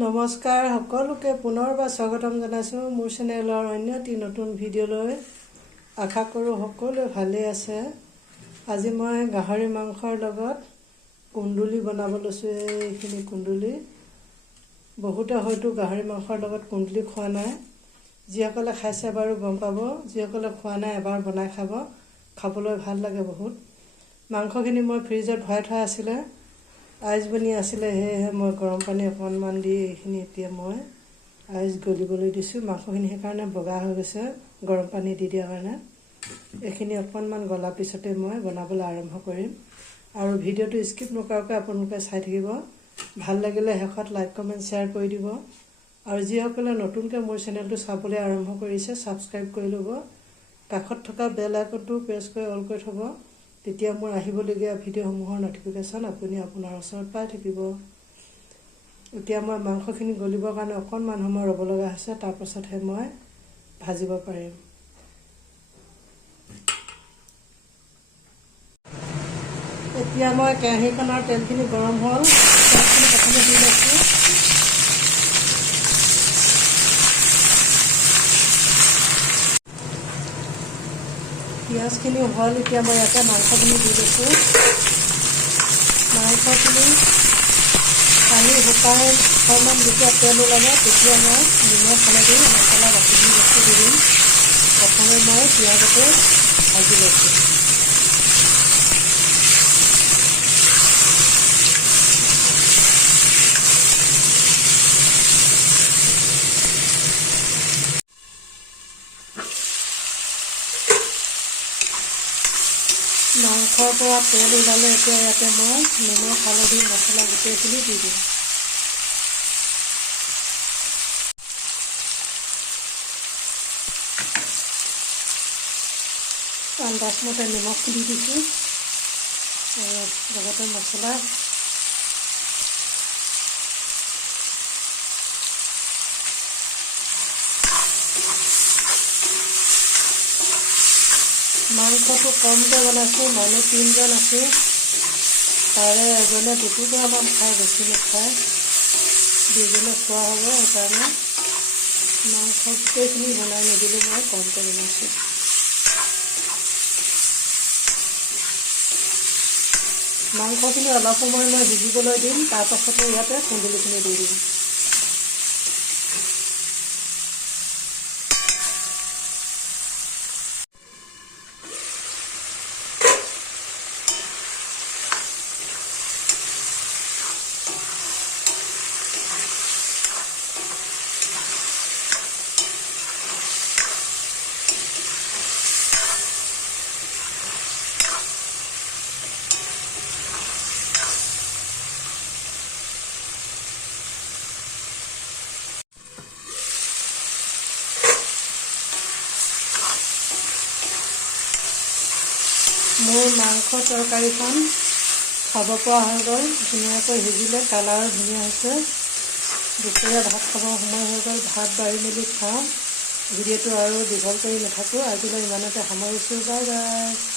নমস্কাৰ সকলোকে পুনৰবাৰ স্বাগতম জনাইছোঁ মোৰ চেনেলৰ অন্য এটি নতুন ভিডিঅ'লৈ। আশা কৰোঁ সকলোৱে ভালে আছে। আজি মই গাহৰি মাংসৰ লগত কুন্দুলি বনাব লৈছোঁ। এইখিনি কুন্দুলি বহুতে হয়তো গাহৰি মাংসৰ লগত কুন্দুলি খোৱা নাই। যিসকলে খাইছে বাৰু গম পাব, যিসকলে খোৱা নাই এবাৰ বনাই খাব, খাবলৈ ভাল লাগে বহুত। মাংসখিনি মই ফ্ৰিজত ভৰাই থোৱা আছিলে, আইচ বনি আছিলে, সেয়েহে মই গৰম পানী অকণমান দি এইখিনি এতিয়া মই আইচ গলিবলৈ দিছোঁ। মাংসখিনি সেইকাৰণে বগা হৈ গৈছে গৰম পানী দি দিয়াৰ কাৰণে। এইখিনি অকণমান গলাৰ পিছতে মই বনাবলৈ আৰম্ভ কৰিম। আৰু ভিডিঅ'টো স্কিপ নকৰাকৈ আপোনালোকে চাই থাকিব। ভাল লাগিলে শেষত লাইক কমেণ্ট শ্বেয়াৰ কৰি দিব। আৰু যিসকলে নতুনকৈ মোৰ চেনেলটো চাবলৈ আৰম্ভ কৰিছে ছাবস্ক্ৰাইব কৰি ল'ব। কাষত থকা বেল আইকনটো প্ৰেছ কৰি অল কৰি থ'ব, তেতিয়া মোৰ আহিবলগীয়া ভিডিঅ'সমূহৰ নটিফিকেশ্যন আপুনি আপোনাৰ ওচৰত পাই থাকিব। এতিয়া মই মাংসখিনি গলিবৰ কাৰণে অকণমান সময় ৰ'ব লগা হৈছে, তাৰপাছতহে মই ভাজিব পাৰিম। এতিয়া মই কেৰাহীখনৰ তেলখিনি গৰম হ'ল, তেলখিনি প্ৰথমে দি লৈছোঁ। পিঁয়াজখিনি হ'ল, এতিয়া মই ইয়াতে মাংসখিনি দি লৈছোঁ। মাংসখিনি পানী শুকাই অকণমান যেতিয়া তেল ওলাব তেতিয়া মই নিমখ হালধি মছলা বাকীখিনি বস্তু দি দিম। প্ৰথমে মই পিঁয়াজতে ভাজি লৈছোঁ। মাংসৰ পৰা তেল ওলালে এতিয়া ইয়াতে মই নিমখ হালধি মছলা গোটেইখিনি দি দিম। আন্দাজমতে নিমখ দি দিছোঁ আৰু লগতে মছলা। মাংসটো কমকৈ বনাইছোঁ, মানুহ 3জন আছোঁ, তাৰে এজনে 2 টুকুৰামান খাই, বেছি নাখায়, 2জনে খোৱা হ'ব, সেইকাৰণে মাংস গোটেইখিনি বনাই নিদিলোঁ, মই কমকৈ বনাইছোঁ। মাংসখিনি অলপ সময় মই সিজিবলৈ দিম, তাৰপাছতে ইয়াতে কুন্দুলিখিনি দি দিম। মোৰ মাংস তৰকাৰীখন খাব পৰা হৈ গ'ল, ধুনীয়াকৈ সিজিলে, কালাৰ ধুনীয়া হৈছে। দুপৰীয়া ভাত খাব সময় হৈ গ'ল, ভাত বাঢ়ি মেলি খাওঁ। ভিডিঅ'টো আৰু দীঘল কৰি নাথাকোঁ, আজিলৈ ইমানতে সামৰিছোঁ। Bye bye.